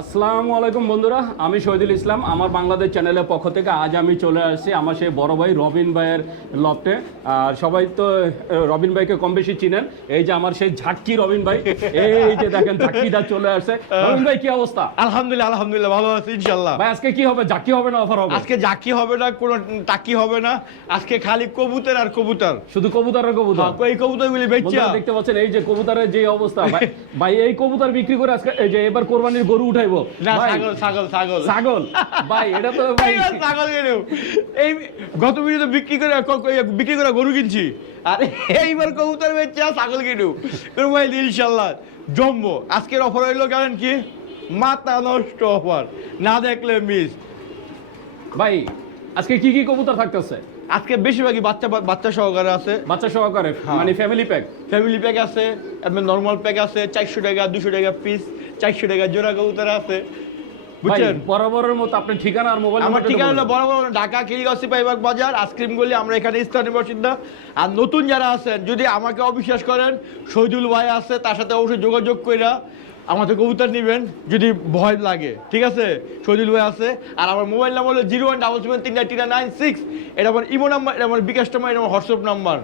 আসসালামু আলাইকুম বন্ধুরা আমি শহীদুল ইসলাম আমার বাংলাদেশ চ্যানেলের পক্ষ থেকে আজ আমি চলে আসছি আমার সেই বড় ভাই রবিন ভাইয়ের লফটে। আর সবাই তো রবিন ভাইকে কম বেশি চিনেন এই যে আমার সেই ঝাক্কি রবিন ভাই এই যে দেখেন ঝাক্কিটা চলে আসছে। রবিন ভাই কি অবস্থা? আলহামদুলিল্লাহ আলহামদুলিল্লাহ ভালো আছি ইনশাল্লাহ ভাই আজকে কি হবে? ঝাক্কি হবে না অফার হবে? আজকে জাকি হবে না কোনো টাকি হবে না। আজকে খালি কবুতর আর কবুতর। শুধু কবুতর আর কবুতর? হ্যাঁ, এই কবুতরগুলি বেচা। দেখতে পাচ্ছেন এই যে কবুতরের যে অবস্থা ভাই ভাই এই কবুতর বিক্রি করে আজকে এই যে এবার কোরবানির গরু উঠাইবো। ছাগল ছাগল ছাগল। ছাগল? ভাই এটা তো ভাই ছাগল কিনো? এই গত ভিডিওতে বিক্রি করে বিক্রি করে গরু কিনছি। আর এইবার কবুতর বেচা ছাগল কিনু। ভাই ইনশাল্লাহ জম্বো। আজকের অফার হইল জানেন কি? মাথা নষ্ট অফার না দেখলে মিস ভাই আজকে কি কি কবুতর থাকতেছে? আজকে বেশিরভাগই বাচ্চা বাচ্চা সহকারে আছে। বাচ্চা সহকারে? হ্যাঁ। মানে ফ্যামিলি প্যাক ফ্যামিলি প্যাক আছে এমনি নর্মাল প্যাক আছে চারশো টাকা দুশো টাকা পিস চারশো টাকা জোড়া কবুতর আছে। বুঝছেন? বরাবরের মতো আপনার ঠিকানা আর মোবাইল আমার ঠিকানা হলো বড় ঢাকা কিরিগাছি পাইবাগ বাজার আইসক্রিম গলি আমরা এখানে স্থানীয় বাসিন্দা আর নতুন যারা আছেন যদি আমাকে অবিশ্বাস করেন শহীদুল ভাই আছে তার সাথে অবশ্যই যোগাযোগ কইরা আমাদের কবুতর নেবেন যদি ভয় লাগে। ঠিক আছে? শহীদুল ভাই আছে। আর আমার মোবাইল নাম্বার হলো জিরো ওয়ান ডাবল সেভেন তিনটা তিনটা নাইন সিক্স। এটা আমার ইমো নাম্বার এটা আমার বিকাশ নাম্বার এটা আমার হোয়াটসঅ্যাপ নাম্বার।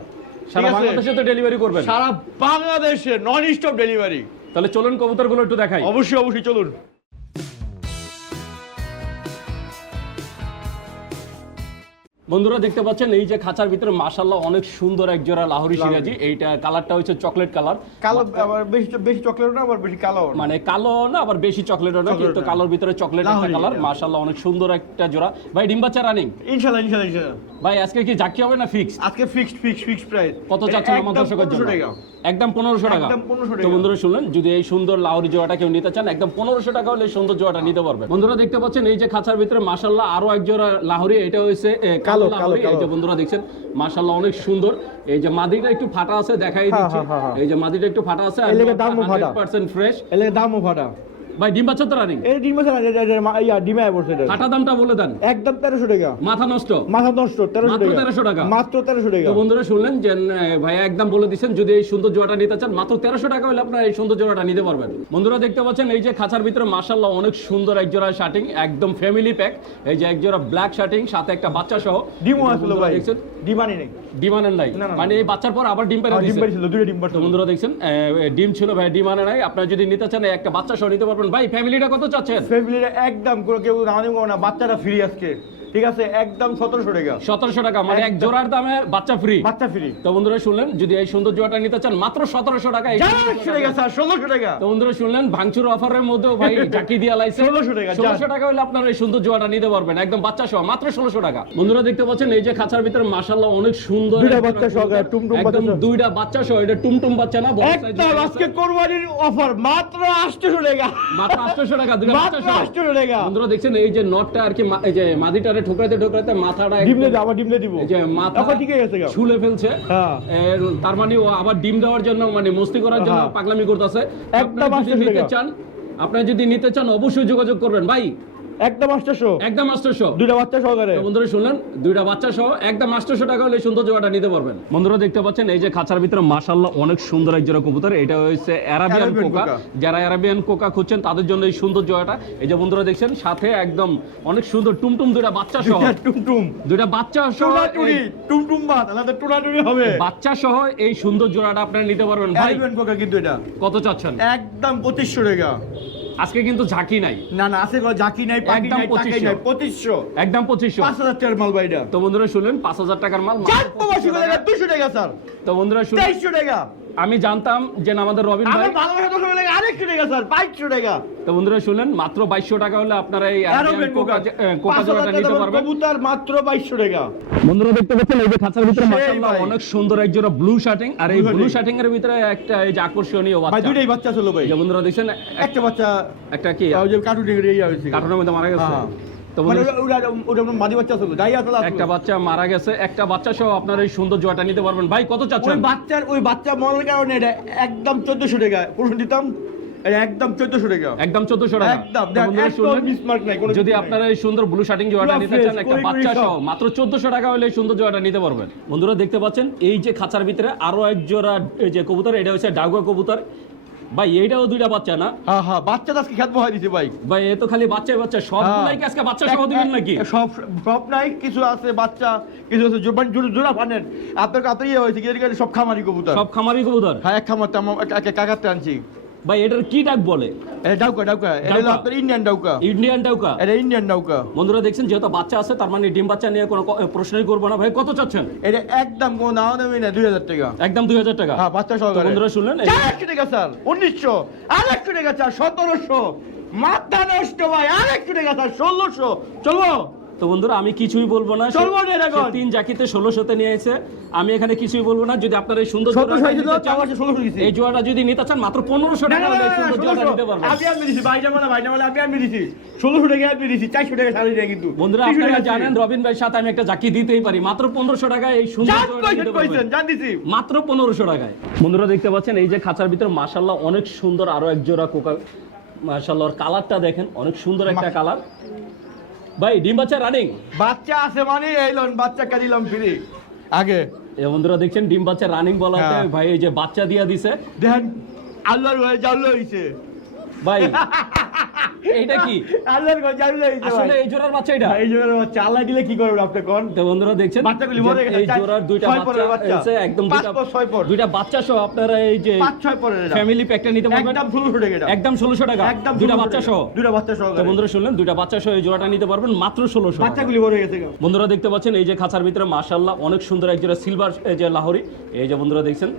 সারা বাংলাদেশে তো ডেলিভারি করবেন। সারা বাংলাদেশে নন স্টপ ডেলিভারি তাহলে চলুন কবুতরগুলো একটু দেখাই। অবশ্যই অবশ্যই চলুন। বন্ধুরা দেখতে পাচ্ছেন এই যে খাঁচার ভিতরে মাশাল্লাহ অনেক সুন্দর এক জোড়া লাহোরি সিরাজি। এইটা কালারটা হচ্ছে চকলেট কালার। কালো আবার বেশি বেশি চকলেট না আবার বেশি কালো মানে কালো না আবার বেশি চকলেটও না কিন্তু কালোর ভিতরে চকলেট একটা কালার। হ্যাঁ। মাশাল্লাহ অনেক সুন্দর একটা জোড়া। ভাই ডিম বাচ্চা রানিং ইনশাল্লাহ ইনশাল্লাহ ইনশাল্লাহ ভাই আজকে কি জাকি হবে না ফিক্স আজকে ফিক্সড ফিক্সড ফিক্সড প্রাইস কত চাচ্ছেন আমার দর্শকের জন্য? একদম পনেরোশো টাকা। একদম 1500 তো টাকা। বন্ধুরা শুনলেন যদি এই সুন্দর লাউরি জোড়াটা কেউ নিতে চান একদম পনেরোশো টাকা হলে সুন্দর জোড়াটা নিতে পারবে বন্ধুরা দেখতে পাচ্ছেন এই যে খাঁচার ভিতরে মাসাল্লাহ আরও এক জোড়া লাহোরি এটা হয়েছে এ, কালো কালো, এই যে বন্ধুরা দেখছেন মাসাল্লাহ অনেক সুন্দর। এই যে মাদিটা একটু ফাটা আছে দেখাই হ্যাঁ, দিচ্ছি। হ্যাঁ, হ্যাঁ। এই যে মাদিটা একটু ফাটা আছে দামও ফাটা। ফ্রেশ এলে দামও ফাটা। ভাই ডিম বাচ্চা তো রানিং এই ডিম ইয়া ডিমে পড়ছে এটা। ফাটা দামটা বলে দেন। একদম টাকা। মাথা নষ্ট। মাথা নষ্ট মাত্র টাকা। 1300 টাকা। মাত্র টাকা। তো বন্ধুরা শুনলেন যে এ, ভাইয়া একদম বলে যদি এই সুন্দর জোড়াটা নিতে চান মাত্র তেরোশো টাকা হলে আপনারা এই সুন্দর জোড়াটা নিতে পারবেন। বন্ধুরা দেখতে পাচ্ছেন এই যে খাঁচার ভিতরে অনেক সুন্দর এক জোড়া শার্টিং একদম ফ্যামিলি প্যাক এই যে এক জোড়া ব্ল্যাক শার্টিং সাথে একটা বাচ্চা সহ। ডিমও আসলো ভাই। দেখছেন? ডিম আনি নাই। ডিমানের নাই। মানে এই বাচ্চার পর আবার ডিম পেরে ডিম দিয়েছে দুটো ডিম বন্ধুরা দেখছেন ডিম ছিল ভাই ডিম আনে নাই। আপনারা যদি নিতে চান একটা বাচ্চা সহ নিতে পারবেন। ভাই ফ্যামিলিটা কত চাচ্ছেন? ফ্যামিলিটা একদম কোনো কেউ না না বাচ্চাটা ফ্রি আজকে। ঠিক আছে একদম সতেরোশো টাকা। সতেরোশো টাকা মানে এক জোড়ার দামে বাচ্চা ফ্রি বাচ্চা ফ্রি তো বন্ধুরা শুনলেন যদি এই সুন্দর জোড়াটা নিতে চান মাত্র সতেরোশো টাকা জোড়াটা- ষোলোশো টাকা তো বন্ধুরা শুনলেন ভাঙচুর অফারের মধ্যেও ভাই জাকি দিয়া লাইছে 1600 টাকা, ষোলোশো টাকা হলে আপনারা এই সুন্দর জোয়াটা নিতে পারবেন। একদম বাচ্চা সহ মাত্র ষোলোশো টাকা। বন্ধুরা দেখতে পাচ্ছেন এই যে খাঁচার ভিতরে মাশাল্লাহ অনেক সুন্দর দুইটা বাচ্চা সহ, টুমটুম একদম দুইটা বাচ্চা সহ এটা টুমটুম বাচ্চা না একদম আজকে কোরবানির অফার মাত্র আটশো টাকা। মাত্র আটশোশো টাকা দুইটা বাচ্চা সহ। আটশো টাকা। বন্ধুরা দেখছেন এই যে নটটা আর কি এই যে মাদিটারে ঠোকরাতে ঠোকরাতে মাথাটা ডিম দাও আবার ডিম দিয়ে দিব। যে মাথা ঠিক আছে গা। ছুলে ফেলছে। হ্যাঁ। তার মানে ও আবার ডিম দেওয়ার জন্য মানে মস্তি করার জন্য হ্যাঁ। পাগলামি করতেছে। একটা আপনারা নিতে চান আপনারা যদি নিতে চান অবশ্যই যোগাযোগ করবেন। ভাই একদম আটশো একদম দুইটা বাচ্চা সহকারে। বন্ধুরা শুনলেন দুইটা বাচ্চা সহ একদম টাকা হলে এই সুন্দর জোড়াটা নিতে পারবেন। বন্ধুরা দেখতে পাচ্ছেন এই যে খাঁচার ভিতরে মাশাল্লাহ অনেক সুন্দর এক জোড়া কবুতর। এটা হচ্ছে অ্যারাবিয়ান কোকা। যারা অ্যারাবিয়ান কোকা খুঁজছেন তাদের জন্য এই সুন্দর জোড়াটা এই যে বন্ধুরা দেখছেন সাথে একদম অনেক সুন্দর টুমটুম দুইটা বাচ্চা সহ। টুমটুম। দুইটা বাচ্চা সহ টুমটুম বাদ আলাদা টুনাটুনি হবে। বাচ্চা সহ এই সুন্দর জোড়াটা আপনারা নিতে পারবেন। ভাই কোকা কিন্তু এটা। কত চাচ্ছেন? একদম পঁচিশশো টাকা। আজকে কিন্তু ঝাঁকি নাই। না না আজকে ঝাঁকি নাই একদম নাই টাকাই 2500 নাই পঁচিশশো। একদম পঁচিশশো। পাঁচ হাজার টাকার মাল বাইটা তো বন্ধুরা শুনলেন পাঁচ হাজার টাকার মাল মাত্র চার প্রবাসী 2500 টাকা। দুশো টাকা স্যার। তো বন্ধুরা শুনলেন 2300 টাকা। আমি জানতাম যে আমাদের রবিন ভাই। আমার ভালোবাসা দশ টাকা আরেকশো টাকা স্যার বাইশশো টাকা। তো বন্ধুরা শুনলেন মাত্র বাইশশো টাকা হলে আপনারা এই কোকা জোড়াটা নিতে পারবেন। কবুতর মাত্র বাইশশো টাকা। বন্ধুরা দেখতে পাচ্ছেন এই যে খাঁচার ভিতরে মাশাআল্লাহ অনেক সুন্দর এক জোড়া ব্লু শার্টিং আর এই ব্লু শার্টিং এর ভিতরে একটা এই যে আকর্ষণীয় ভাই বাচ্চা। দুইটাই বাচ্চা ছিল ভাই। যে বন্ধুরা দেখছেন একটা বাচ্চা একটা কি? ওই যে কার্টুন টিকে ইয়ে হয়েছে কার্টুনের মধ্যে মারা গেছে। মানে। একটা বাচ্চা মারা গেছে একটা বাচ্চা সহ আপনারা এই সুন্দর জোয়াটা নিতে পারবেন। ভাই কত ওই বাচ্চার ওই বাচ্চা মরার কারণে এটা একদম চোদ্দশো টাকা। পুরুষ দিতাম একদম চোদ্দশো টাকা। একদম চোদ্দশো টাকা। একদম তো দেখ, বন্ধুরা একদম শুনলেন মিসমার্ক নাই কোনো যদি আপনারা এই সুন্দর ব্লু শার্টিং পুরো নিতে চান একটা বাচ্চা সহ মাত্র চোদ্দশো টাকা হলে এই সুন্দর জোড়াটা নিতে পারবেন। বন্ধুরা দেখতে পাচ্ছেন এই যে খাঁচার ভিতরে আরও এক জোড়া এই যে কবুতর এটা হচ্ছে ডাগুয়া কবুতর। ভাই এইটাও দুইটা বাচ্চা না হ্যাঁ হ্যাঁ বাচ্চা আজকে বহাই দিছে ভাই ভাই এ তো খালি বাচ্চা বাচ্চা সবগুলাই কি আজকে বাচ্চা সহ দিবেন নাকি সব সব নাই কিছু আছে বাচ্চা কিছু আছে জোবান জোড়া জোড়া ফানেন আপনার কাছে ইয়ে হয়েছে কি সব খামারি কবুতর সব খামারি কবুতর হ্যাঁ এক খামার আমার কাকাতে আনছি ভাই এটার কি ডাক বলে? এটা ডাউকা ডাউকা। এটা হলো আপনার ইন্ডিয়ান ডাউকা। ইন্ডিয়ান টাউকা এটা ইন্ডিয়ান ডাউকা। বন্ধুরা দেখছেন যেহেতু বাচ্চা আছে তার মানে ডিম বাচ্চা নিয়ে কোনো প্রশ্নই করব না। ভাই কত চাচ্ছেন? এটা একদম কোনো নাও নেবে না দুই হাজার টাকা। একদম দুই হাজার টাকা? হ্যাঁ বাচ্চা তো সহকারে বন্ধুরা শুনলেন একশো টাকা স্যার উনিশশো। আর একশো টাকা স্যার সতেরোশো। মাথা নষ্ট ভাই আর একশো টাকা স্যার ষোলোশো। চলবো তো বন্ধুরা আমি কিছুই বলব না। তিন জাকিতে ষোলোশোতে নিয়ে এসে আমি এখানে কিছুই বলব না। যদি আপনার এই সুন্দর এই জোড়াটা যদি নিতে চান মাত্র পনেরোশো টাকা বন্ধুরা আপনারা জানেন রবিন সাথে আমি একটা জাকি দিতেই পারি। মাত্র পনেরোশো টাকায় এই সুন্দর মাত্র পনেরোশো টাকায়। বন্ধুরা দেখতে পাচ্ছেন এই যে খাঁচার ভিতর মাসাল্লাহ অনেক সুন্দর আরও এক জোড়া কোকা মাসাল্লাহ কালারটা দেখেন অনেক সুন্দর একটা কালার ভাই ডিম বাচ্চা রানিং বাচ্চা আছে মানে এই লোন বাচ্চা কাদিলাম ফ্রি আগে। এ বন্ধুরা দেখছেন ডিম বাচ্চা রানিং বলাতে হ্যাঁ। ভাই এই যে বাচ্চা দিয়া দিছে। দেখেন আল্লাহর হয়ে জাল্লো হইছে। ভাই এইটা কি? আল্লাহর ঘরে জাউলো হইছে আসলে এই জোড়ার বাচ্চা এটা এই জন্য বাচ্চা। আল্লাহ দিলে কি করবে আপনি কোন? তো বন্ধুরা দেখছেন? বাচ্চাগুলি মরে গেছে, এই জোড়ার দুইটা বাচ্চা পরের। এসে একদম দুইটা ছয় পর। দুইটা বাচ্চা সহ আপনারা এই যে পাঁচ ছয় পরে এটা। ফ্যামিলি প্যাকটা নিতে পারবেন। একদম ষোলোশো টাকা এটা। একদম ষোলোশো টাকা। একদম দুইটা বাচ্চা। সহ। দুইটা বাচ্চা সহ তো বন্ধুরা শুনলেন দুইটা বাচ্চা সহ এই জোড়াটা নিতে পারবেন মাত্র ষোলোশো বাচ্চাগুলি বড় হয়ে গেছে বন্ধুরা দেখতে পাচ্ছেন এই যে খাঁচার ভিতরে মাশাল্লাহ অনেক সুন্দর এক জোড়া সিলভার এই যে লাহোরি। এই যে বন্ধুরা দেখছেন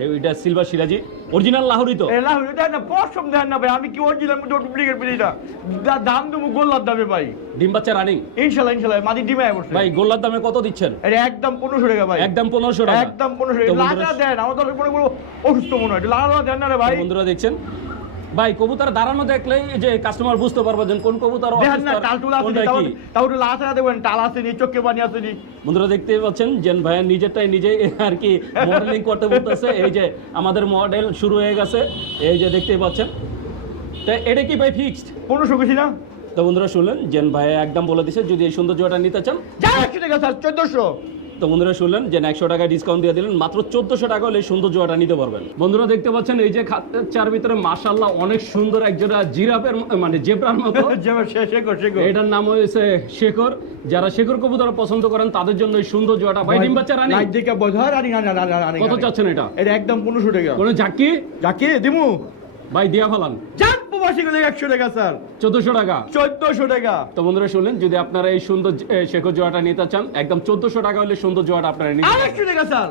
এইটা সিলভার সিরাজি অরিজিনাল লাহোরি তো। এ দেন এটা না পশম দেন না ভাই আমি কি অরিজিনাল আমি ডুপ্লিকেট পেলি না দাম দেবো গোল্লার দামে ভাই। ডিম বাচ্চা রানিং। ইনশাল্লাহ ইনশাল্লাহ মাদি ডিমে বসে। ভাই গোল্লার দামে কত দিচ্ছেন? এটা একদম পনেরোশো টাকা ভাই। একদম পনেরোশো টাকা। একদম পনেরোশো টাকা। লাটা দেন আমার তো মনে করব অসুস্থ মনে হয়। লালা দেন না রে ভাই। বন্ধুরা দেখছেন ভাই কবুতর দাঁড়ানো দেখলেই যে কাস্টমার বুঝতে পারবে যে কোন কবুতর টাল আছে দেবেন টাল আছে নি চোখে পানি আছে নি। বন্ধুরা দেখতে পাচ্ছেন যে ভাইয়া নিজেরটাই নিজেই আর কি মডেলিং করতে বলতেছে। এই যে আমাদের মডেল শুরু হয়ে গেছে এই যে দেখতেই পাচ্ছেন। তা এটা কি ভাই ফিক্সড পনেরোশো বেশি না। তো বন্ধুরা শুনলেন জেন ভাই একদম বলে দিছে যদি এই সৌন্দর্যটা নিতে চান। চোদ্দশো। তো বন্ধুরা শুনলেন যে একশো টাকা ডিসকাউন্ট দিয়ে দিলেন মাত্র চোদ্দশো টাকা হলে এই সৌন্দর্যটা নিতে পারবেন। বন্ধুরা দেখতে পাচ্ছেন এই যে চার ভিতরে মাশাল্লাহ অনেক সুন্দর একজোড়া জিরাফের মানে জেব্রার মতো। এটার নাম হয়েছে শেখর। যারা শেখর কবুতর পছন্দ করেন তাদের জন্য এই সুন্দর জোড়াটা। ভাই ডিম বাচ্চা রানি? কত চাচ্ছেন এটা? এটা একদম পনেরোশো টাকা। কোন ঝাঁকি যাকে দিমু। ভাই দিয়া ফেলান। যাক! প্রবাসী গেলে একশো টাকা স্যার। চোদ্দশো টাকা? চোদ্দশো টাকা। তো বন্ধুরা শুনলেন যদি আপনারা এই সুন্দর এ, শেখর নিতে চান একদম চোদ্দশো টাকা হলে সুন্দর জোড়াটা আপনারা নিতে আর একশো টাকা স্যার।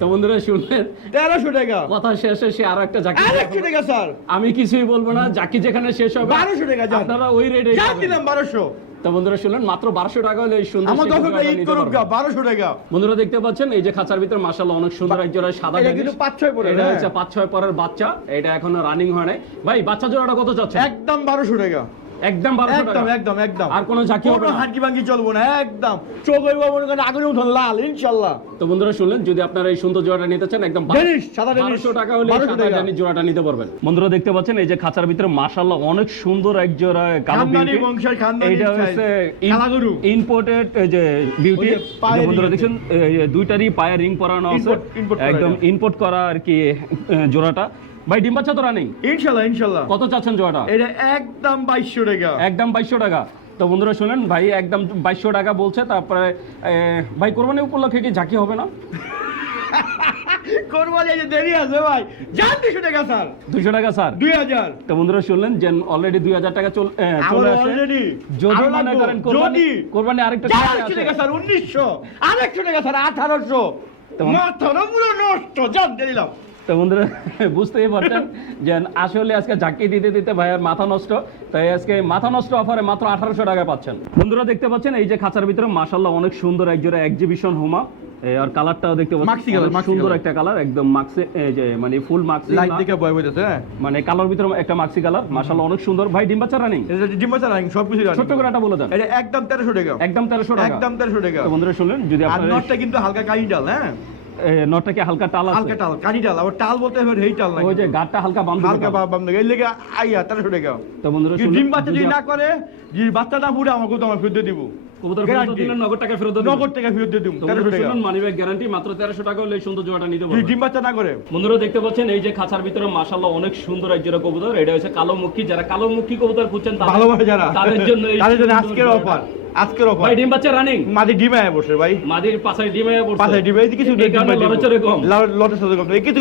তো বন্ধুরা শুনলেন তেরোশো টাকা। কথা শেষে সে আরও একটা জাকি টাকা স্যার। আমি কিছুই বলব না জাকি যেখানে শেষ হবে বারোশো টাকা যান। আপনারা ওই রেটে দিলাম বারোশো। তো বন্ধুরা শুনলেন মাত্র বারোশো টাকা হলে এই সুন্দর আমার ঈদ করুক বারোশো টাকা। বন্ধুরা দেখতে পাচ্ছেন এই যে খাঁচার ভিতরে মাসাল্লাহ অনেক সুন্দর এক জোড়া সাদা এটা কিন্তু পাঁচ ছয় পরে এটা হ্যাঁ। হচ্ছে পাঁচ ছয় পরের বাচ্চা। এটা এখনও রানিং হয় নাই। ভাই বাচ্চা জোড়াটা কত চাচ্ছে একদম বারোশো টাকা। একদম একদম টাকা। একদম একদম। আর কোনো ঝাঁকি হবে না। হাঁকি ভাঙ্গি চলবো না একদম। চোখ হইব মনে করেন আগুনে উঠন লাল ইনশাল্লাহ। তো বন্ধুরা শুনলেন যদি আপনারা এই সুন্দর জোড়াটা নিতে চান একদম টাকা হলে এই 1200 সাদা টাকা। জোড়াটা নিতে পারবেন। বন্ধুরা দেখতে পাচ্ছেন এই যে খাঁচার ভিতরে মাশাআল্লাহ অনেক সুন্দর এক জোড়া কালো বিউটি এইটা হচ্ছে কালাগরু। ইম্পোর্টেড যে বিউটি বন্ধুরা দেখছেন দুইটারই পায়ে রিং পরানো আছে। একদম এটা। ইম্পোর্ট করা আর কি জোড়াটা। ভাই ডিম বাচ্চা তো রানিং? ইনশাল্লাহ ইনশাল্লাহ। কত চাচ্ছেন জোড়াটা এটা একদম বাইশশো টাকা। একদম বাইশশো টাকা। তো বন্ধুরা শুনেন ভাই একদম বাইশশো টাকা বলছে তারপরে ভাই কোরবানি উপলক্ষে কি ঝাঁকি হবে না? কোরবানি যে দেরি আছে ভাই। যান দুশো টাকা স্যার। দুশো টাকা স্যার। দুই হাজার। তো বন্ধুরা শুনলেন যে অলরেডি দুই হাজার টাকা চলে আসে। অলরেডি যদি মনে করেন কোরবানি কোরবানি আরেকটা। টাকা স্যার উনিশশো। আর টাকা স্যার আঠারোশো। তেমন- মাথা পুরো নষ্ট যান দিলাম। তো বন্ধুরা বুঝতেই পারছেন যে আসলে আজকে ঝাঁকি দিতে দিতে ভাইয়ের মাথা নষ্ট তাই আজকে মাথা নষ্ট অফারে মাত্র আঠারোশো টাকা পাচ্ছেন। বন্ধুরা দেখতে পাচ্ছেন এই যে খাঁচার ভিতরে মাসাল্লাহ অনেক সুন্দর একজোড়া এক্সিবিশন হোমা। আর কালারটাও দেখতে পাচ্ছেন সুন্দর একটা কালার একদম মাক্সে যে মানে ফুল মাক্সি লাইট হইতেছে হ্যাঁ। মানে কালার ভিতরে একটা মাক্সি কালার মাসাল্লাহ অনেক সুন্দর। ভাই ডিম বাচ্চা রানিং ডিম্বা স্যার সব কিছু ছোট্ট করে একটা বলে দেন। এটা একদম তেরোশো টাকা। একদম তেরোশো টাকা। একদম টাকা। বন্ধুরা শুনলেন যদি আর আপনার নটটা কিন্তু হালকা কানি ডাল হ্যাঁ। নটটা কি হালকা টাল আছে? হালকা টাল কানি আবার টাল বলতে হবে হেই টাল ওই যে গাটটা হালকা বাম হালকা বাম দিকে এই লেগে আইয়া তেরোশো টাকা তো বন্ধুরা ডিম বাচ্চা যদি না করে যদি বাচ্চা না ফুটে আমাকে তো আমার ফেরত দিব। কবুতর ফেরত দিলেন নগদ টাকা ফেরত দিবেন নগদ টাকা ফেরত দিয়ে দিন তো তেরোশো বন্ধুরা টাকা শুনুন মানি ব্যাগ গ্যারান্টি মাত্র তেরোশো টাকা হলে সুন্দর জোড়াটা নিতে যদি পারবেন ডিম বাচ্চা না করে। বন্ধুরা দেখতে পাচ্ছেন এই যে খাঁচার ভিতরে অনেক সুন্দর এক জোড়া কবুতর। এটা হচ্ছে কালো মুখী যারা কালো মুখী কবুতর খুঁজছেন তাদের- ভালোবাসে যারা। তাদের জন্য তাদের জন্য আজকের অফার। আজকের অফার ভাই ডিম বাচ্চা রানিং ডিম আয় বসে ভাই। মাদির পাশে ডিমে পড়ছে পাশে ডিম কিছু লড়াচড়ে কম। সাথে কম। কিছু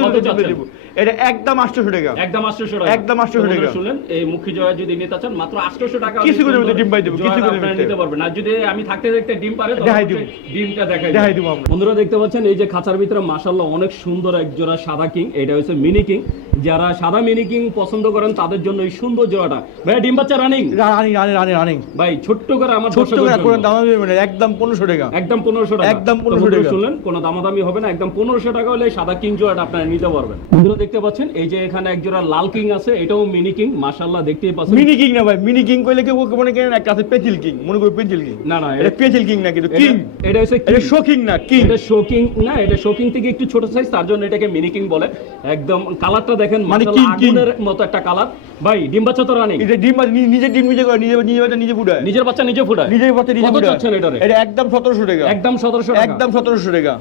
ডিম? দিব। এটা একদম 800 টাকা। একদম 800 টাকা। একদম 800 বন্ধুরা টাকা। শুনলেন? এই মুখী জয়া যদি নিতে চান মাত্র 800 টাকা কিছু করে ডিম পাই দেবো, কিছু করে নিতে। পারবেন। আর যদি আমি থাকতে থাকতে ডিম পারে তো দেখাই দিব। ডিমটা দেখাই দেখাই দিব দিব আমরা। বন্ধুরা দেখতে পাচ্ছেন এই যে খাঁচার ভিতরে মাশাআল্লাহ অনেক সুন্দর এক জোড়া সাদা কিং। এটা হচ্ছে মিনি কিং। যারা সাদা মিনি কিং পছন্দ করেন তাদের জন্য এই সুন্দর জোড়াটা। ভাই ডিম বাচ্চা running running running running running ভাই ছোট্ট করে আমার ছোট্ট করে। কোন দাম হবে না একদম 1500 টাকা। একদম পনেরোশো টাকা। একদম 1500 টাকা। শুনলেন কোনো দামাদামি হবে না একদম পনেরোশো টাকা হলে সাদা কিং জোড়াটা আপনারা নিতে পারবেন। বন্ধুরা দেখতে পাচ্ছেন এই যে এখানে এক জোড়া লাল কিং আছে এটাও মিনি কিং মাশাল্লাহ দেখতেই পাচ্ছেন। মিনি কিং না ভাই মিনি কিং কইলে কেউ মনে করেন একটা আছে পেচিল কিং মনে করি পেচিল কিং না না এটা পেচিল কিং না কিন্তু কিং এটা হচ্ছে এটা। শোকিং না কিং এটা শোকিং না এটা শোকিং থেকে একটু ছোট সাইজ তার জন্য এটাকে মিনি কিং বলে। একদম কালারটা দেখেন মানে। আগুনের মতো একটা কালার ভাই ডিম বাচ্চা তো রানিং। এটা ডিম নিজে ডিম নিজে করে নিজে নিজে বাচ্চা নিজে ফুটায়। নিজের বাচ্চা নিজে ফুটায়। নিজে বাচ্চা নিজে কত ফুটায়। চাচ্ছেন এটারে? এটা একদম 1700 টাকা। একদম সতেরোশো টাকা। একদম 1700 টাকা।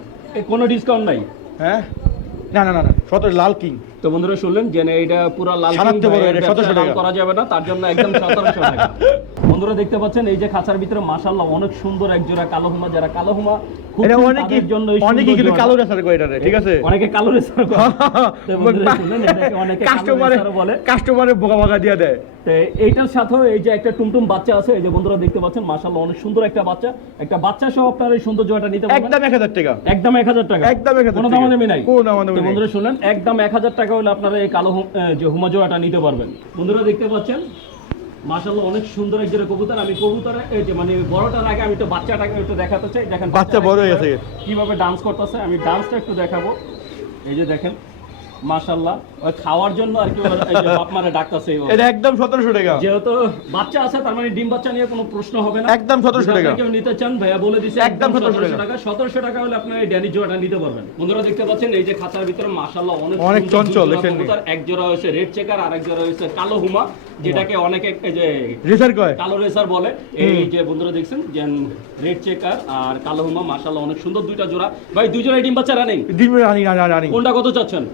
কোনো ডিসকাউন্ট নাই? হ্যাঁ? না না না 17 লাল কিং। তো বন্ধুরা শুনলেন যে এটা পুরো লাল কিং এটা 1700। করা যাবে না তার জন্য একদম সতেরোশো টাকা। বন্ধুরা দেখতে পাচ্ছেন এই যে খাঁচার ভিতরে মাশাল্লাহ অনেক সুন্দর এক জোড়া কালো হুমা যারা কালো হুমা এটা তাদের জন্য এই কিন্তু কালো রেসার করে এটা ঠিক আছে? অনেকে কালো রেসার করে। তো বন্ধুরা শুনলেন, এটাকে অনেকে কাস্টমারে বলে। কাস্টমারে বোকা বোকা দিয়ে দেয়। তো এইটার সাথেও এই যে একটা টুমটুম বাচ্চা আছে এই যে বন্ধুরা দেখতে পাচ্ছেন মাশাল্লাহ অনেক সুন্দর একটা বাচ্চা। একটা বাচ্চা সহ আপনার এই সুন্দর জোড়াটা নিতে পারবেন। একদম 1000 টাকা। একদম টাকা। 1000 কোনো নাই। কোনো নাই। বন্ধুরা শুনলেন একদম এক হাজার টাকা হলে আপনারা এই কালো যে হুমা জোড়াটা নিতে পারবেন। বন্ধুরা দেখতে পাচ্ছেন মাশাল্লাহ অনেক সুন্দর এক জোড়া কবুতর। আমি কবুতর এই যে মানে বড়টার আগে আমি তো বাচ্চাটাকে একটু দেখাতে চাই। দেখেন বাচ্চা বড় হয়ে গেছে। কীভাবে ডান্স করতেছে আমি ডান্সটা একটু দেখাবো। এই যে দেখেন মাশাল্লাহ ওই খাওয়ার জন্য আর কি ওর এই যে বাপ মারে ডাকতেছে এটা একদম 1700 টাকা। যেহেতু বাচ্চা আছে তার মানে ডিম বাচ্চা নিয়ে কোনো প্রশ্ন হবে না। একদম 1700 টাকা। কেউ নিতে চান ভাইয়া বলে দিছে একদম একদম 1700 1700 টাকা। 1700 টাকা হলে আপনি এই ড্যানি জোড়াটা নিতে পারবেন। বন্ধুরা দেখতে পাচ্ছেন এই যে খাঁচার ভিতরে মাশাআল্লাহ অনেক অনেক চঞ্চল, দেখেন নি? এক জোড়া হচ্ছে রেড চেকার আর এক জোড়া হচ্ছে কালো হুমা যেটাকে অনেকে যে রেসার কয়? কালো রেসার বলে। এই যে বন্ধুরা দেখছেন যে রেড চেকার আর কালো হুমা মাশাআল্লাহ অনেক সুন্দর দুইটা জোড়া। ভাই দুই জোড়া ডিম বাচ্চা রানিং? ডিম রানি রানি রানি। কোনটা কত চাচ্ছেন?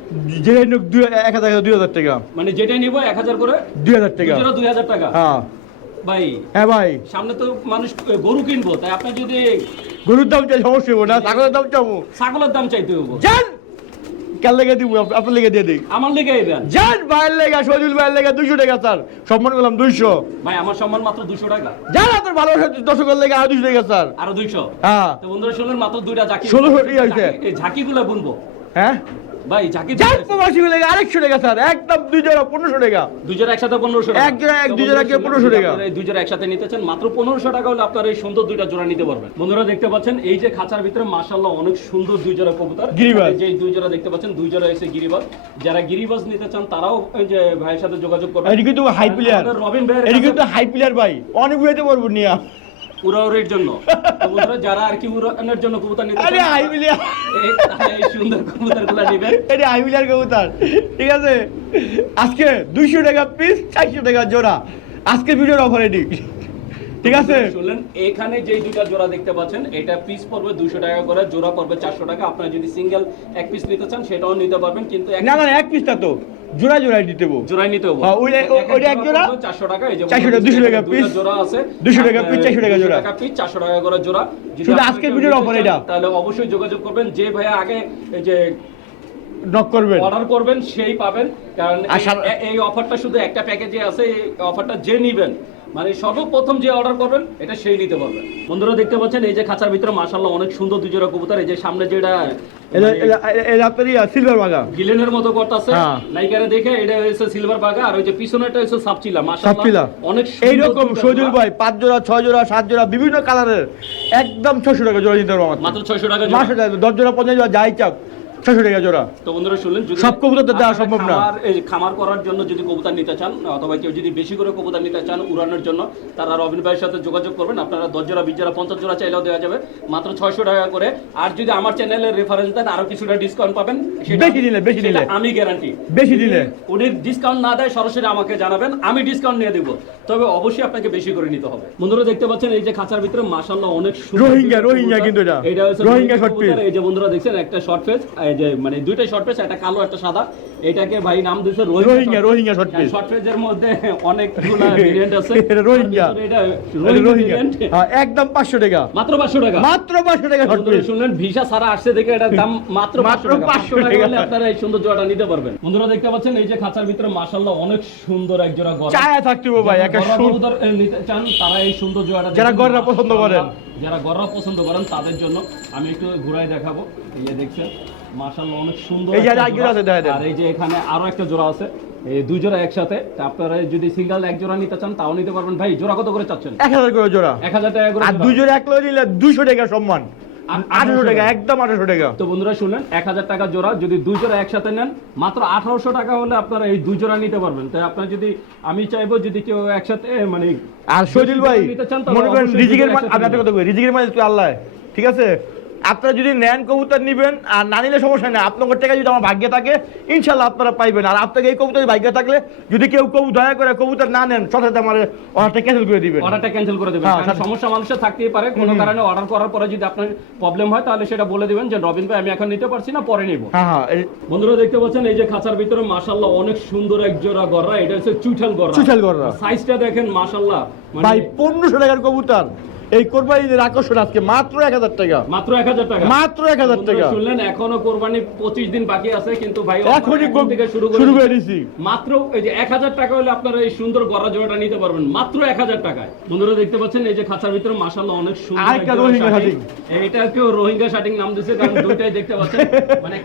যে নোক 1000 2000 টাকা। মানে যেটাই নিব 1000 করে? 2000 দুই টাকা জোড়া 2000 টাকা? হ্যাঁ। ভাই হ্যাঁ ভাই। সামনে তো মানুষ গরু কিনবো তাই আপনি যদি গরুর দাম চাই সমস্যা হব না ছাগলের দাম চাবো ছাগলের দাম চাইতে হব জান! কাল লেগে দিব? আপনার লেগে দিয়ে দিই। আমার লেগে দেন জান ভাইয়ের লেগা সজুল ভাইয়ের লেগা দুইশো টাকা স্যার। সম্মান করলাম দুইশো। ভাই আমার সম্মান মাত্র দুশো টাকা। জান আপনার ভালোবাসা দর্শকের লেগে আর দুইশো টাকা স্যার। আরও দুইশো? হ্যাঁ। তো বন্ধুরা শুনলেন মাত্র দুইটা ঝাঁকি 1600 ই হইছে। ঝাঁকি গুলো বুনবো। হ্যাঁ? ভাই ঝাঁকি জান প্রবাসী লেগে আরেকশো টাকা স্যার একদম দুই জোড়া পনেরোশো টাকা। দুজোর একসাথে পনেরোশো এক জোড়া, এক, দুই জোড়া কে 1500 টাকা। দুই জোড়া একসাথে নিতে চান মাত্র পনেরোশো টাকা হলে আপনার এই সুন্দর দুইটা জোড়া নিতে পারবেন। বন্ধুরা দেখতে পাচ্ছেন এই যে খাঁচার ভিতরে মাশাল্লাহ অনেক সুন্দর দুই জোড়া কবুতর। গিরিবাজ। এই যে দুই জোড়া দেখতে পাচ্ছেন দুই জোড়া এসে গিরিবাজ। যারা গিরিবাজ নিতে চান তারাও যে ভাইয়ের সাথে যোগাযোগ করবেন। এটা কিন্তু হাই প্লেয়ার। রবিন ভাইয়ের এটা কিন্তু হাই প্লেয়ার ভাই। অনেক বুঝাইতে পারব নিয়া। উড়াউড়ির জন্য। বন্ধুরা যারা আর কি উড়ানোর জন্য কবুতর নিতে আরে হাই এই সুন্দর কবুতরগুলো নেবেন। এটা আই প্লেয়ার কবুতর। ঠিক আছে? আজকে দুইশো টাকা পিস চারশো টাকা জোড়া। আজকে ভিডিওর অফার এটি ঠিক আছে? শুনলেন এখানে যে দুইটা জোড়া দেখতে পাচ্ছেন এটা পিস পড়বে দুশো টাকা করে জোড়া পড়বে চারশো টাকা। আপনারা যদি সিঙ্গেল এক পিস নিতে চান সেটাও নিতে পারবেন কিন্তু না না এক পিসটা তো জোড়া জোড়াই জোড়াই নিতে হবে। হ্যাঁ, ওই- ওই- ওইটা এক জোড়া? চারশো টাকা এই যে 400 টাকা, 200 টাকা piece। জোড়া আছে। 200 টাকা piece, 400 টাকা জোড়া। টাকা পিস চারশো টাকা করে জোড়া। শুধু আজকের ভিডিওর চান, এটা। তাহলে অবশ্যই যোগাযোগ করবেন। যে ভাইয়া আগে এই যে নক করবেন। অর্ডার করবেন সেই পাবেন। কারণ এই অফারটা শুধু একটা প্যাকেজে আছে এই অফারটা যে নিবেন মানে সর্বপ্রথম যে অর্ডার করবেন এটা সেই নিতে পারবেন বন্ধুরা দেখতে পাচ্ছেন এই যে খাঁচার ভিতরে মাশাআল্লাহ অনেক সুন্দর দুই জোড়া কবুতর এই যে সামনে যেটা এটা এটা- এটা আপনার সিলভার বাগা গিলেনের মতো করতেছে। হ্যাঁ। দেখে এটা সিলভার বাগা আর ওই যে পিছনেটা হচ্ছে সাপচিলা। অনেক সজুল ভাই পাঁচ জোড়া ছয় জোড়া সাত জোড়া বিভিন্ন কালারের একদম ছশো টাকা জোড়া দিতে পারব মাত্র 600 টাকা মাত্র দশ জোড়া পঞ্চাশ জোড়া যাই চাপ ছশো টাকা জোড়া তো বন্ধুরা শুনলেন যদি সব কবুতর দেওয়া সম্ভব না। এই খামার করার জন্য যদি কবুতর নিতে চান অথবা কেউ যদি বেশি করে কবুতর নিতে চান উড়ানোর জন্য তারা রবিন ভাইয়ের সাথে যোগাযোগ করবেন। আপনারা দশ জোড়া বিশ জোড়া পঞ্চাশ জোড়া চাইলেও দেওয়া যাবে। মাত্র ছয়শো টাকা করে। আর যদি আমার চ্যানেলের রেফারেন্স দেন আরও কিছুটা ডিসকাউন্ট পাবেন। বেশি দিলে, বেশি দিলে। আমি গ্যারান্টি বেশি দিলে। উনি ডিসকাউন্ট না দেয় সরাসরি আমাকে জানাবেন। আমি ডিসকাউন্ট নিয়ে দেবো। তবে অবশ্যই আপনাকে বেশি করে নিতে হবে। বন্ধুরা দেখতে পাচ্ছেন এই যে খাঁচার ভিতরে মাশাআল্লাহ অনেক রোহিঙ্গা, রোহিঙ্গা কিন্তু এটা। রোহিঙ্গা। এই যে বন্ধুরা দেখছেন একটা শর্ট ফেস যে মানে দুইটাই শর্ট ফেস একটা কালো একটা সাদা এটাকে ভাই নাম দিয়েছে Rohingya, Rohingya short piece। Short ফেজের মধ্যে অনেকগুলো ভেরিয়েন্ট আছে এটা রোহিঙ্গা। এটা রোহিঙ্গা। হ্যাঁ, একদম পাঁচশো টাকা মাত্র 500 টাকা মাত্র পাঁচশো টাকা short বন্ধুরা piece। শুনলেন ভিসা ছাড়া আসছে দেখে এটার দাম মাত্র মাত্র 500 টাকা 500 500 টাকা টাকা। হলে আপনারা এই সুন্দর জোড়াটা নিতে পারবেন বন্ধুরা দেখতে পাচ্ছেন এই যে খাঁচার ভিতরে মাশাআল্লাহ অনেক সুন্দর এক জোড়া গড়া চায়া থাকতে ভাই একটা এ, নিতে চান তারা এই সুন্দর জোড়াটা যারা। গররা পছন্দ করেন। যারা গররা পছন্দ করেন তাদের জন্য আমি একটু ঘুরাই দেখাবো এই যে দেখছেন মাশাআল্লাহ অনেক সুন্দর এই যে জোড়া। আছে, দেখা দেন। আর এই যে এখানে আরও একটা জোড়া আছে এই দুই জোড়া একসাথে। আপনারা যদি সিঙ্গেল এক জোড়া নিতে চান তাও নিতে পারবেন। ভাই জোড়া কত করে চাচ্ছেন? এক হাজার করে জোড়া। এক হাজার টাকা করে আর দুই জোড়া এক লই নিলে দুইশো টাকা সম্মান। আঠারোশো টাকা। একদম আঠারোশো টাকা। তো বন্ধুরা শুনলেন এক হাজার টাকা জোড়া যদি দুই জোড়া একসাথে নেন মাত্র আঠারোশো টাকা হলে আপনারা এই দুই জোড়া নিতে পারবেন। তাই আপনার যদি আমি চাইব যদি কেউ একসাথে মানে আর শহীদুল ভাই মনে করেন রিজিকের দুটো মাল একসাথে কথা রিজিকের মাল একটু আল্লাহ ঠিক আছে? আপনারা যদি নেন কবুতর নিবেন আর না নিলে সমস্যা নেই। আপনার টাকা যদি আমার ভাগ্যে থাকে ইনশাল্লাহ আপনারা পাইবেন। আর আপনাকে এই কবুতর ভাগ্যে থাকলে যদি কেউ কবু দয়া করে কবুতর না নেন সাথে আমার অর্ডারটা ক্যান্সেল করে দিবেন। অর্ডারটা ক্যান্সেল করে দেবেন। হ্যাঁ, সমস্যা মানুষের থাকতেই পারে। কোনো কারণে অর্ডার করার পরে যদি আপনার প্রবলেম হয় তাহলে সেটা বলে দিবেন যে রবিন ভাই আমি এখন নিতে পারছি না পরে নিব। হ্যাঁ হ্যাঁ বন্ধুরা দেখতে পাচ্ছেন এই যে খাঁচার ভিতরে মাশাল্লাহ অনেক সুন্দর এক জোড়া গররা। এটা হচ্ছে চুঠাল গররা। চুঠাল গররা। সাইজটা দেখেন মাশাল্লাহ মানে ভাই পনেরোশো টাকার কবুতর। এই কোরবানিদের আকর্ষণ আজকে মাত্র এক হাজার টাকা। মাত্র এক হাজার টাকা। মাত্র এক হাজার টাকা। শুনলেন এখনও কোরবানি পঁচিশ দিন বাকি আছে কিন্তু ভাই এখনই এখন থেকে শুরু শুরু করে। দিছি। মাত্র এই যে এক হাজার টাকা হলে আপনারা এই সুন্দর গড়া জোড়াটা নিতে পারবেন। মাত্র এক হাজার টাকায়। বন্ধুরা দেখতে পাচ্ছেন এই যে খাঁচার ভিতরে মাসাল্লাহ অনেক সুন্দর আরেকটা এক জোড়া রোহিঙ্গা শাটিং। এইটাকেও রোহিঙ্গা শাটিং নাম দিয়েছে কারণ দুইটাই দেখতে পাচ্ছেন। মানে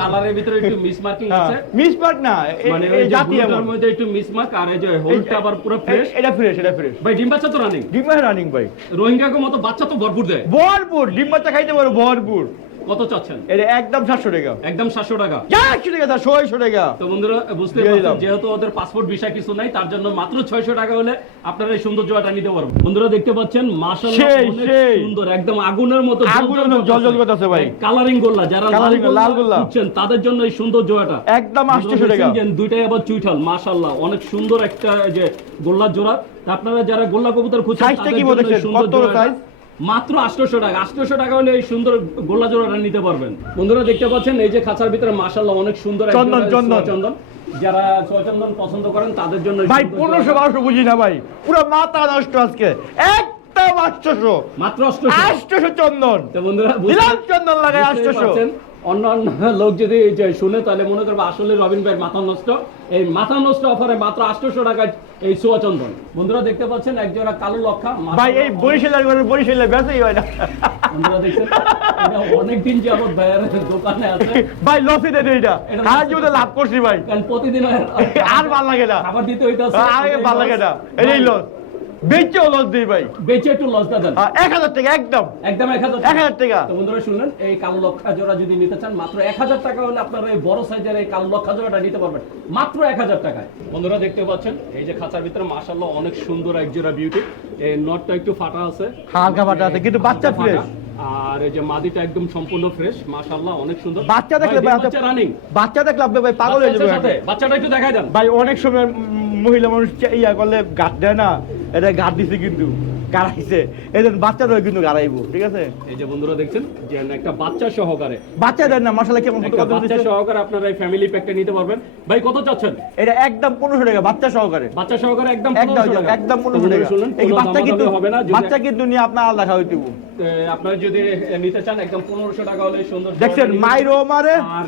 কালারের ভিতরে একটু মিসমার্কিং হ্যাঁ আছে। মিস পাট না মানে এই ওই জাতি ব্লুটার এমন মধ্যে একটু মিসমার্ক আর এই যে হোলটা আবার পুরো ফ্রেশ এটা ফ্রেশ এটা ফ্রেশ ভাই ডিম বাচ্চা তো রানিং ডিম রানিং ভাই। রোহিঙ্গাকে মতো বাচ্চা তো ভরপুর দেয়। ভরপুর ডিম বাচ্চা খাইতে পারো ভরপুর। কত চাচ্ছেন? এটা একদম সাতশো টাকা। একদম সাতশো টাকা। যা একশো টাকা তা ছয়শো টাকা। তো বন্ধুরা বুঝতে পারছেন যেহেতু ওদের পাসপোর্ট ভিসা কিছু নাই তার জন্য মাত্র ছয়শো টাকা হলে আপনারা এই সুন্দর জোয়াটা নিতে পারবেন। বন্ধুরা দেখতে পাচ্ছেন মাশাআল্লাহ অনেক সুন্দর একদম আগুনের মতো আগুনের মতো জ্বলজ্বল করতেছে। ভাই। কালারিং গোল্লা যারা লাল গোল্লা, লাল তাদের জন্য এই সুন্দর জোয়াটা একদম আটশো বন্ধুরা টাকা। দুইটাই আবার চুইঠাল মাশাআল্লাহ অনেক সুন্দর একটা যে গোল্লার জোড়া। আপনারা যারা গোল্লা কবুতর খুঁজছেন কি বলেছেন? কত size? মাত্র আটশোশো টাকা। আটশোশো টাকা হলে এই সুন্দর গোল্লা জোড়াটা নিতে পারবেন। বন্ধুরা দেখতে পাচ্ছেন এই যে খাঁচার ভিতরে মাসাল অনেক সুন্দর চন্দন, চন্দন। চন্দন যারা চন্দন পছন্দ করেন তাদের জন্য ভাই পনেরোশো। বারোশো বুঝি না ভাই। পুরো মাথা নষ্ট আজকে। আটশোশো। মাত্র আটশোশো। চন্দন। বন্ধুরা চন্দন লাগে আটশোশো। পারছেন, অন্য অন্য লোক যদি যে শুনে তাহলে মনে করবে আসলে রবিন ভাইয়ের মাথা নষ্ট। এই মাথা নষ্ট অফারে মাত্র আটশোশো টাকায় এই সোয়া চন্দন বন্ধুরা দেখতে পাচ্ছেন এক জোড়া কালো লক্ষা ভাই এই বরিশালের ঘরে বরিশালের হয় না। বন্ধুরা দেখছেন? এটা অনেকদিন যাবত ভাইয়ের দোকানে আছে। ভাই দেন এইটা এটা। সারা loss জীবনে লাভ করছি ভাই। কারণ প্রতিদিন আর- ভালো লাগে না। খাবার দিতে আর ভালো লাগে না। এটাই লস বেচেও লস দিই ভাই। বেঁচে একটু লস দেন। আহ, এক হাজার টাকা একদম। একদম টাকা। তো বন্ধুরা শুনলেন এই কালো লক্ষা জোড়া যদি নিতে চান মাত্র এক হাজার টাকা হলে আপনারা এই বড় সাইজের এই কালো লক্ষা জোড়াটা নিতে পারবেন। মাত্র এক হাজার টাকায়। বন্ধুরা দেখতে পাচ্ছেন এই যে খাঁচার ভিতরে অনেক সুন্দর এক জোড়া বিউটি এই নটটা একটু ফাটা আছে। হালকা ফাটা আছে, কিন্তু বাচ্চা। ফাটা। আর এই যে মাদিটা একদম সম্পূর্ণ ফ্রেশ মাশাল্লাহ অনেক সুন্দর। বাচ্চা দেখলে ভাই বাচ্চা রানিং বাচ্চা দেখলে আপনি ভাই পাগল হয়ে বাচ্চাটা একটু দেখাই দেন। ভাই অনেক সময় মহিলা মানুষ ইয়া করলে গাট দেয় না। এটা গাট দিছে কিন্তু। গাড়াইছে। এদের বাচ্চারাও কিন্তু গাড়াইবো ঠিক আছে? এই যে বন্ধুরা দেখছেন যে একটা বাচ্চা সহকারে বাচ্চা দেন না মশলা কেমন কত বাচ্চা সহকারে আপনারা এই ফ্যামিলি প্যাকটা নিতে পারবেন। ভাই কত চাচ্ছেন? এটা একদম পনেরোশো টাকা বাচ্চা সহকারে। বাচ্চা সহকারে একদম একদম 1500 টাকা। একদম এই বাচ্চা কিন্তু হবে না বাচ্চা কিন্তু নিয়ে আপনার আলাদা খাওয়া দিব আপনারা যদি নিতে চান একদম পনেরোশো টাকা হলে সুন্দর দেখছেন মাইরও মারে আর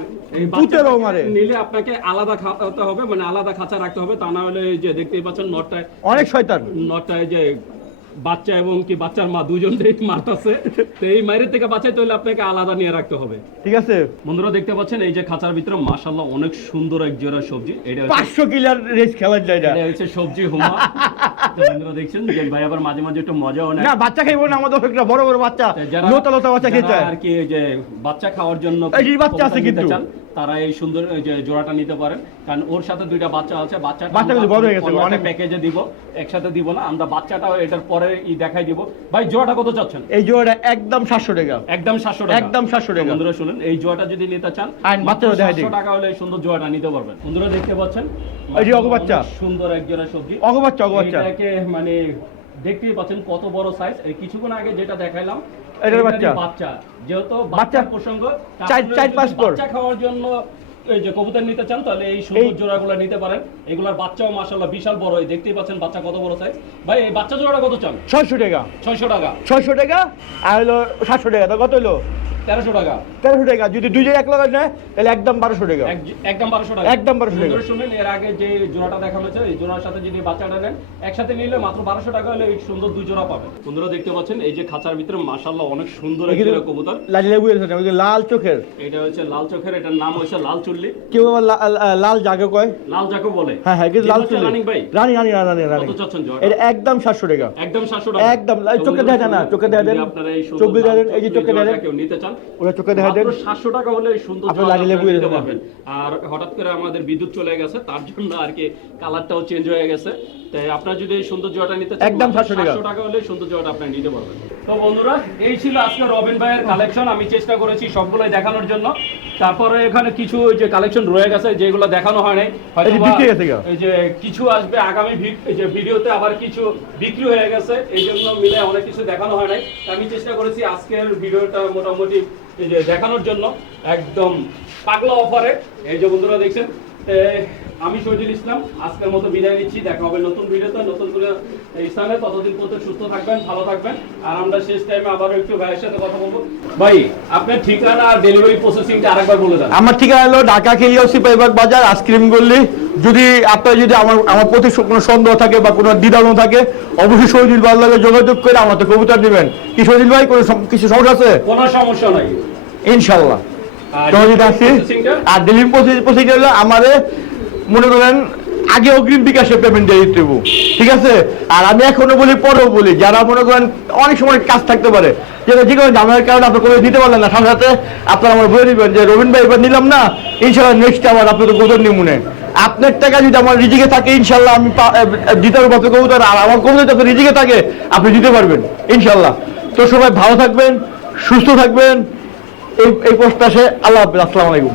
পুতেরও মারে। নিলে আপনাকে আলাদা খাওয়াতে হবে মানে আলাদা খাঁচা রাখতে হবে তা না হলে এই যে দেখতেই পাচ্ছেন নটটায় অনেক শয়তান। নটটায় যে বাচ্চা এবং কি বাচ্চার মা দুজনেই মারতাছে তো এই মায়ের থেকে বাঁচাইতে হলে আপনাকে আলাদা নিয়ে রাখতে হবে। ঠিক আছে। বন্ধুরা দেখতে পাচ্ছেন এই যে খাঁচার ভিতরে মাশাল্লাহ অনেক সুন্দর এক জোড়া সবজি। এটা পাঁচশো কিলার রেস খেলার জায়গা। এটা হচ্ছে সবজি হুমা। বন্ধুরা দেখছেন? যে ভাই আবার মাঝে মাঝে একটু মজাও নেয়। না বাচ্চা খাইবো না আমাদের একটা বড় বড় বাচ্চা। লোতা লোতা বাচ্চা খেতে আর কি যে বাচ্চা খাওয়ার জন্য বাচ্চা আছে কিন্তু। তারা এই সুন্দর জোড়াটা নিতে পারেন। কারণ ওর সাথে দুইটা বাচ্চা আছে বাচ্চাটা বাচ্চাগুলো বড় হয়ে গেছে, অনেক- প্যাকেজে দিব একসাথে দিব না আমরা বাচ্চাটাও এটার পরে ই দেখাই দিব। ভাই জোড়াটা কত চাচ্ছেন? এই জোড়াটা একদম সাতশো টাকা। একদম সাতশো টাকা। একদম 700 টাকা। বন্ধুরা শুনুন এই জোড়াটা যদি নিতে চান দিই। সাতশো টাকা হলে এই সুন্দর জোড়াটা নিতে পারবেন। বন্ধুরা দেখতে পাচ্ছেন? এই যে অগো বাচ্চা। সুন্দর এক জোড়া সবজি। অগো বাচ্চা, অগো বাচ্চা। এটাকে মানে দেখতেই পাচ্ছেন কত বড় সাইজ এই কিছুক্ষণ আগে যেটা দেখাইলাম এটার বাচ্চা। বাচ্চা। যেহেতু বাচ্চা- প্রসঙ্গ চার- চার পাঁচ বাচ্চা খাওয়ার জন্য এই যে কবুতর নিতে চান তাহলে এই সুন্দর জোড়াগুলো নিতে পারেন। এগুলার বাচ্চাও মাশাআল্লাহ বিশাল বড় দেখতেই পাচ্ছেন বাচ্চা কত বড় সাইজ ভাই এই বাচ্চা জোড়াটা কত চান? ছয়শো টাকা। ছয়শো টাকা। ছয়শো টাকা আর হলো সাতশো টাকা তো কত হলো? তেরোশো টাকা। তেরোশো টাকা। যদি দুই এক লাগাই নেয় তাহলে একদম বারোশো টাকা। একদম বারোশো টাকা। একদম 1200 টাকা। শুনলেন এর আগে যে জোড়াটা দেখানো হয়েছে এই জোড়ার সাথে যদি বাচ্চাটা নেন একসাথে নিলে মাত্র বারোশো টাকা হলে এই সুন্দর দুই জোড়া পাবেন। বন্ধুরা দেখতে পাচ্ছেন এই যে খাঁচার ভিতরে মাশাল্লাহ অনেক সুন্দর এক কবুতর। লাল চোখের। এটা হচ্ছে লাল চোখের এটার নাম হচ্ছে লাল চুল্লি। কেউ আবার লাল জাগে কয়? লাল জাকো বলে। হ্যাঁ হ্যাঁ লাল চুল্লি। রানিং ভাই? রানী রানী রানী রানী কত চাচ্ছেন জোড়া এটা একদম সাতশো টাকা। একদম সাতশো টাকা। একদম, চোখে দেখা না, চোখে দেখা দেন। আপনারা এই চোখে দেখা দেন, এই যে চোখে দেখা দেন। কেউ নিতে চান ওরা চোখে দেখা দেন। 700 টাকা হলে সুন্দর জন্য। পারবেন। আর হঠাৎ করে আমাদের বিদ্যুৎ চলে গেছে তার জন্য আর কি কালারটাও চেঞ্জ হয়ে গেছে। তাই আপনারা যদি এই সুন্দর জোড়াটা নিতে চান একদম 700 টাকা। 700 টাকা হলে সুন্দর আপনারা নিতে পারবেন। তো বন্ধুরা এই ছিল আজকে রবিন ভাইয়ের কালেকশন আমি চেষ্টা করেছি সবগুলোই দেখানোর জন্য। তারপরে এখানে কিছু ওই যে কালেকশন রয়ে গেছে যেগুলো দেখানো হয় নাই। এই যে কিছু আসবে আগামী যে ভিডিওতে আবার কিছু বিক্রি হয়ে গেছে। এই জন্য মিলে অনেক কিছু দেখানো হয় নাই। আমি চেষ্টা করেছি আজকের ভিডিওটা মোটামুটি দেখানোর জন্য একদম পাগলা অফারে এই যে বন্ধুরা দেখছেন আমি শহীদুল ইসলাম আজকের মতো বিদায় নিচ্ছি দেখা হবে নতুন ভিডিওতে নতুন করে স্থানে ততদিন পর্যন্ত সুস্থ থাকবেন ভালো থাকবেন আর আমরা শেষ টাইমে আবারও একটু ভাইয়ের সাথে কথা বলব। ভাই আপনার ঠিকানা আর ডেলিভারি প্রসেসিংটা আরেকবার বলে দেন। আমার ঠিকানা হলো ঢাকা কেলিওসি পাইবাগ বাজার আইসক্রিম গল্লি যদি আপনার যদি আমার আমার প্রতি কোনো সন্দেহ থাকে বা কোনো দ্বিধানো থাকে অবশ্যই শহীদুল ভালো লাগে যোগাযোগ করে আমাকে কবিতা দিবেন কি শহীদুল ভাই কোনো কিছু সমস্যা আছে? কোনো সমস্যা নাই। ইনশাল্লাহ। আর ডেলিভারি প্রসিজার হলো আমাদের মনে করেন, আগে অগ্রিম বিকাশে পেমেন্ট দিয়ে দিতে। ঠিক আছে? আর আমি এখনও বলি, পরেও বলি, যারা মনে করেন অনেক সময় কাজ থাকতে পারে, যেটা যে কোনো ঝামেলার কারণে আপনি কোনো দিতে পারলেন না, সাথে সাথে আপনারা আমার বলে দিবেন যে রবীন্দ্র ভাই, এবার নিলাম না, ইনশাল্লাহ নেক্সট আবার আপনি তো গোদর নিমুনে আপনার টাকা যদি আমার রিজিকে থাকে, ইনশাল্লাহ আমি দিতে পারব আপনার কবুতর, আর আমার কবুতর যদি রিজিকে থাকে, আপনি দিতে পারবেন, ইনশাল্লাহ। তো সবাই ভালো থাকবেন, সুস্থ থাকবেন। এই এই প্রশ্ন আসে। আল্লাহ হাফিজ, আসসালামু আলাইকুম।